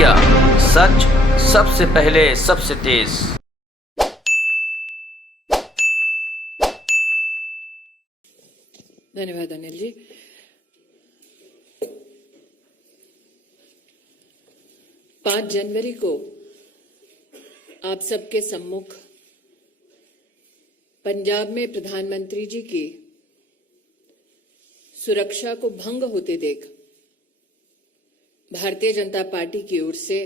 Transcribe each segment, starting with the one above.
Media, सच सबसे पहले सबसे तेज। धन्यवाद अनिल जी। पांच जनवरी को आप सबके सम्मुख पंजाब में प्रधानमंत्री जी की सुरक्षा को भंग होते देख भारतीय जनता पार्टी की ओर से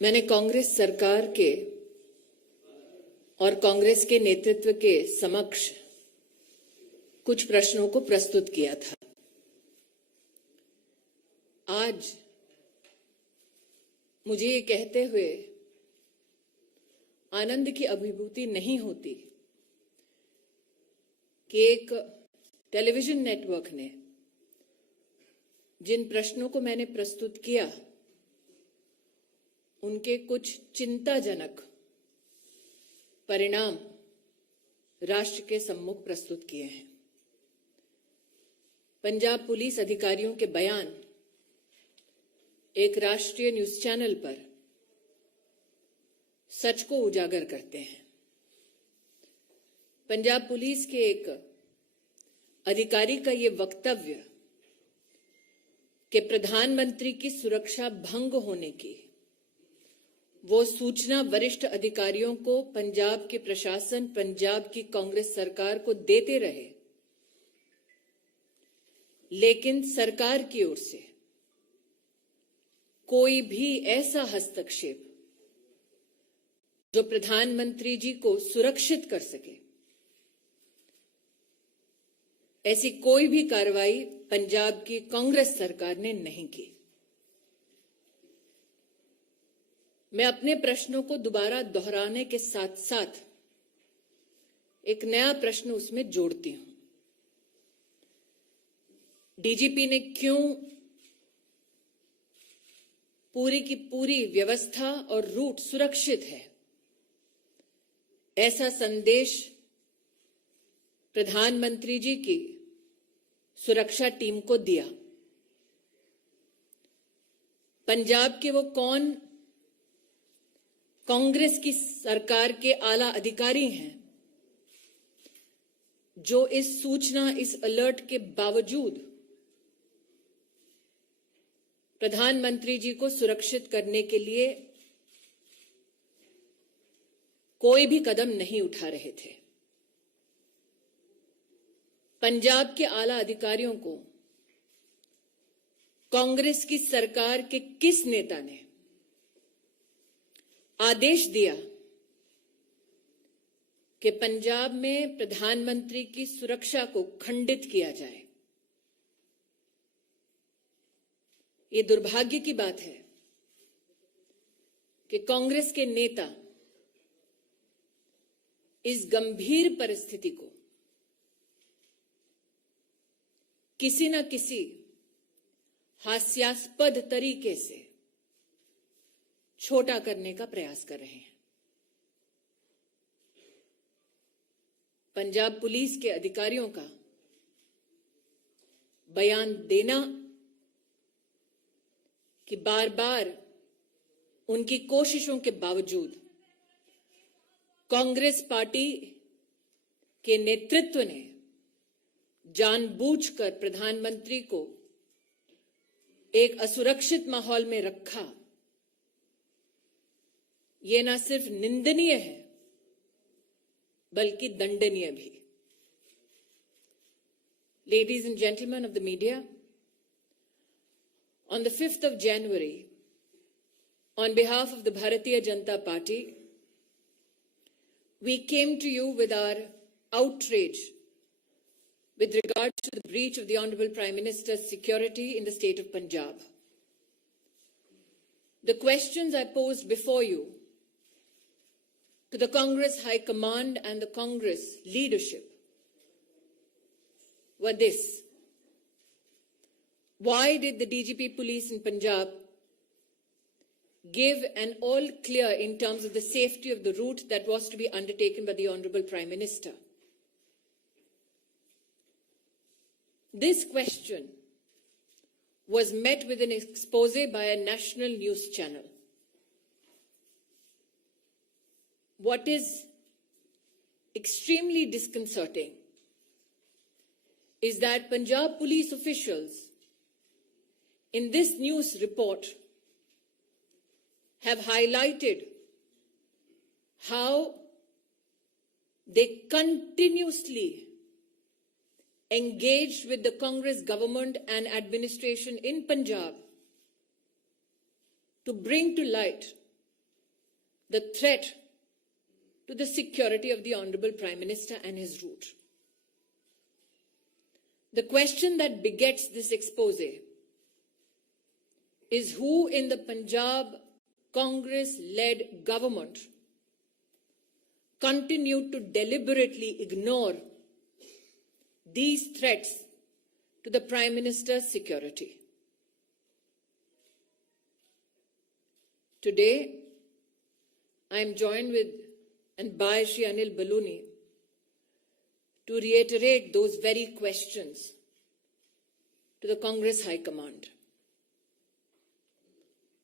मैंने कांग्रेस सरकार के और कांग्रेस के नेतृत्व के समक्ष कुछ प्रश्नों को प्रस्तुत किया था। आज मुझे ये कहते हुए आनंद की अभिभूति नहीं होती कि एक टेलीविजन नेटवर्क ने जिन प्रश्नों को मैंने प्रस्तुत किया उनके कुछ चिंताजनक परिणाम राष्ट्र के सम्मुख प्रस्तुत किए हैं। पंजाब पुलिस अधिकारियों के बयान एक राष्ट्रीय न्यूज चैनल पर सच को उजागर करते हैं। पंजाब पुलिस के एक अधिकारी का ये वक्तव्य कि प्रधानमंत्री की सुरक्षा भंग होने की वो सूचना वरिष्ठ अधिकारियों को पंजाब के प्रशासन, पंजाब की कांग्रेस सरकार को देते रहे, लेकिन सरकार की ओर से कोई भी ऐसा हस्तक्षेप जो प्रधानमंत्री जी को सुरक्षित कर सके, ऐसी कोई भी कार्रवाई पंजाब की कांग्रेस सरकार ने नहीं की। मैं अपने प्रश्नों को दोबारा दोहराने के साथ साथ एक नया प्रश्न उसमें जोड़ती हूं। डीजीपी ने क्यों पूरी की पूरी व्यवस्था और रूट सुरक्षित है ऐसा संदेश प्रधानमंत्री जी की सुरक्षा टीम को दिया? पंजाब के वो कौन कांग्रेस की सरकार के आला अधिकारी हैं जो इस सूचना, इस अलर्ट के बावजूद प्रधानमंत्री जी को सुरक्षित करने के लिए कोई भी कदम नहीं उठा रहे थे? पंजाब के आला अधिकारियों को कांग्रेस की सरकार के किस नेता ने आदेश दिया कि पंजाब में प्रधानमंत्री की सुरक्षा को खंडित किया जाए? ये दुर्भाग्य की बात है कि कांग्रेस के नेता इस गंभीर परिस्थिति को किसी न किसी हास्यास्पद तरीके से छोटा करने का प्रयास कर रहे हैं। पंजाब पुलिस के अधिकारियों का बयान देना कि बार बार उनकी कोशिशों के बावजूद कांग्रेस पार्टी के नेतृत्व ने जानबूझकर प्रधानमंत्री को एक असुरक्षित माहौल में रखा, यह न सिर्फ निंदनीय है बल्कि दंडनीय भी। Ladies and gentlemen of the media, on the 5th of January, on behalf of the Bharatiya Janata Party, we came to you with our outrage with regard to the breach of the Honorable Prime Minister's security in the state of Punjab. The questions I posed before you to the Congress High Command and the Congress leadership were this: why did the DGP police in Punjab give an all clear in terms of the safety of the route that was to be undertaken by the Honorable Prime Minister? This question was met with an expose by a national news channel. What is extremely disconcerting is that Punjab police officials in this news report have highlighted how they continuously engaged with the Congress government and administration in Punjab to bring to light the threat to the security of the Honorable Prime Minister and his route. The question that begets this expose is who in the Punjab Congress-led government continued to deliberately ignore these threats to the Prime Minister's security. Today, I am joined with and by Shri Anil Baluni to reiterate those very questions to the Congress High Command.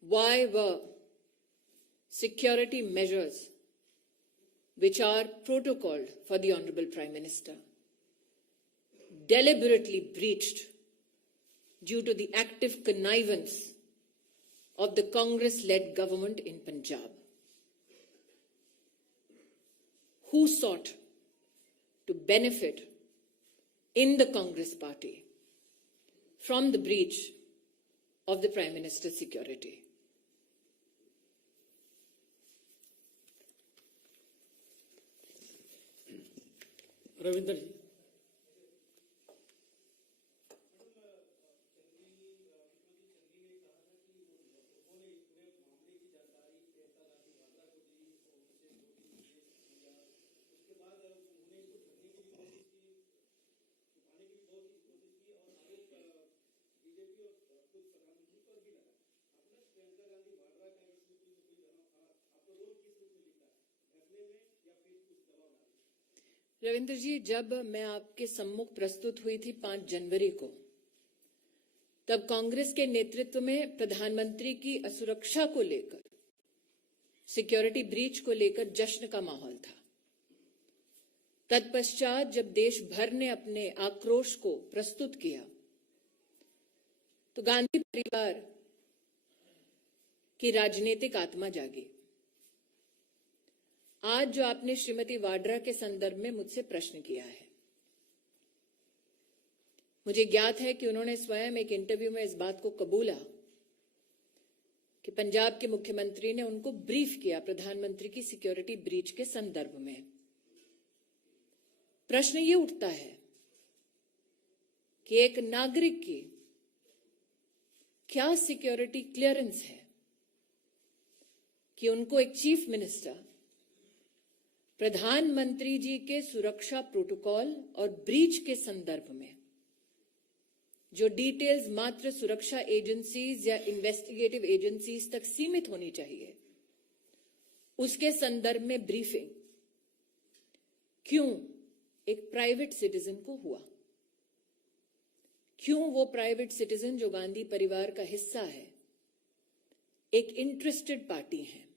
Why were security measures which are protocoled for the Honorable Prime Minister deliberately breached due to the active connivance of the Congress-led government in Punjab? Who sought to benefit in the Congress party from the breach of the Prime Minister's security? Ravindra जी रविंद्र जी, जब मैं आपके सम्मुख प्रस्तुत हुई थी 5 जनवरी को, तब कांग्रेस के नेतृत्व में प्रधानमंत्री की असुरक्षा को लेकर, सिक्योरिटी ब्रीच को लेकर जश्न का माहौल था। तत्पश्चात जब देश भर ने अपने आक्रोश को प्रस्तुत किया, तो गांधी परिवार की राजनीतिक आत्मा जागी। आज जो आपने श्रीमती वाड्रा के संदर्भ में मुझसे प्रश्न किया है, मुझे ज्ञात है कि उन्होंने स्वयं एक इंटरव्यू में इस बात को कबूला कि पंजाब के मुख्यमंत्री ने उनको ब्रीफ किया प्रधानमंत्री की सिक्योरिटी ब्रीच के संदर्भ में। प्रश्न ये उठता है कि एक नागरिक की क्या सिक्योरिटी क्लियरेंस है कि उनको एक चीफ मिनिस्टर प्रधानमंत्री जी के सुरक्षा प्रोटोकॉल और ब्रीच के संदर्भ में जो डिटेल्स मात्र सुरक्षा एजेंसीज या इन्वेस्टिगेटिव एजेंसीज तक सीमित होनी चाहिए, उसके संदर्भ में ब्रीफिंग क्यों एक प्राइवेट सिटीजन को हुआ? क्यों वो प्राइवेट सिटीजन जो गांधी परिवार का हिस्सा है, एक इंटरेस्टेड पार्टी है,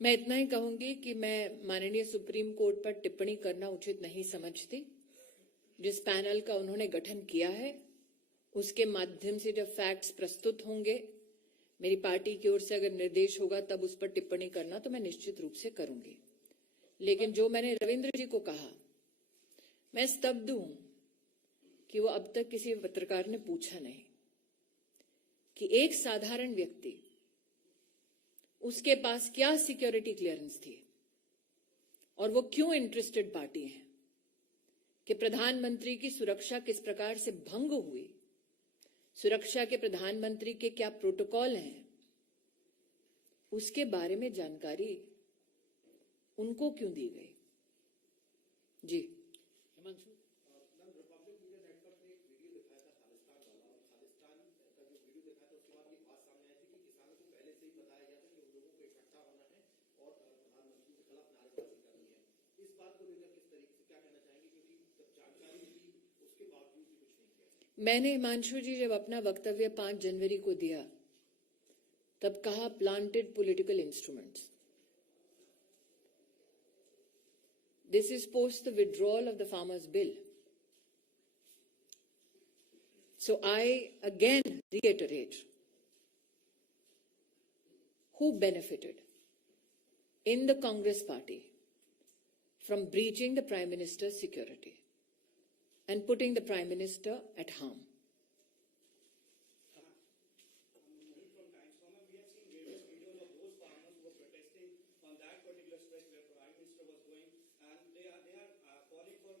मैं इतना ही कहूंगी कि मैं माननीय सुप्रीम कोर्ट पर टिप्पणी करना उचित नहीं समझती। जिस पैनल का उन्होंने गठन किया है, उसके माध्यम से जब फैक्ट्स प्रस्तुत होंगे, मेरी पार्टी की ओर से अगर निर्देश होगा तब उस पर टिप्पणी करना तो मैं निश्चित रूप से करूंगी। लेकिन जो मैंने रविंद्र जी को कहा, मैं स्तब्ध हूं कि वो अब तक किसी पत्रकार ने पूछा नहीं कि एक साधारण व्यक्ति, उसके पास क्या सिक्योरिटी क्लियरेंस थी और वो क्यों इंटरेस्टेड पार्टी है कि प्रधानमंत्री की सुरक्षा किस प्रकार से भंग हुई, सुरक्षा के प्रधानमंत्री के क्या प्रोटोकॉल हैं, उसके बारे में जानकारी उनको क्यों दी गई? जी Himanshu. Ma'am, republic media network ने एक वीडियो दिखाया था खालिस्तान वाला, और खालिस्तान का जो वीडियो दिखाया था उसके बाद ये बात सामने आई थी कि किसानों को पहले से ही बताया गया था कि उन लोगों को इकट्ठा होना है और प्रधानमंत्री के खिलाफ नारेबाजी करनी है। इस बात को लेकर किस तरीके से क्या कहना चाहेंगे, क्योंकि जब जानकारी थी उसके बावजूद भी कुछ नहीं किया? मैंने हिमांशु जी जब अपना वक्तव्य 5 जनवरी को दिया तब कहा planted political instruments. This is post the withdrawal of the farmers' bill. So I again reiterate, who benefited in the Congress party from breaching the Prime Minister's security and putting the Prime Minister at harm? From Times Former, we have seen various videos of those farmers who were protesting on that particular stretch where Prime Minister was going, and they are calling for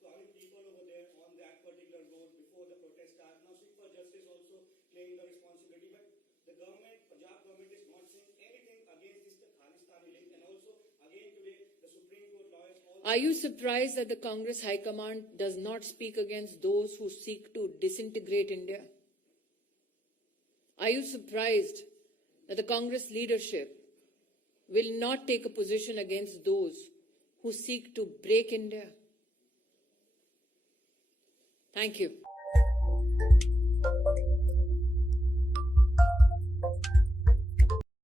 calling people over there on that particular road before the protest starts. Now, Sikh for Justice also claiming the responsibility, but the government, Punjab government, is not saying anything against this Khalistani link, and also again today the Supreme Court lawyers. Are you surprised that the Congress High Command does not speak against those who seek to disintegrate India? Are you surprised that the Congress leadership will not take a position against those who seek to break India? Thank you.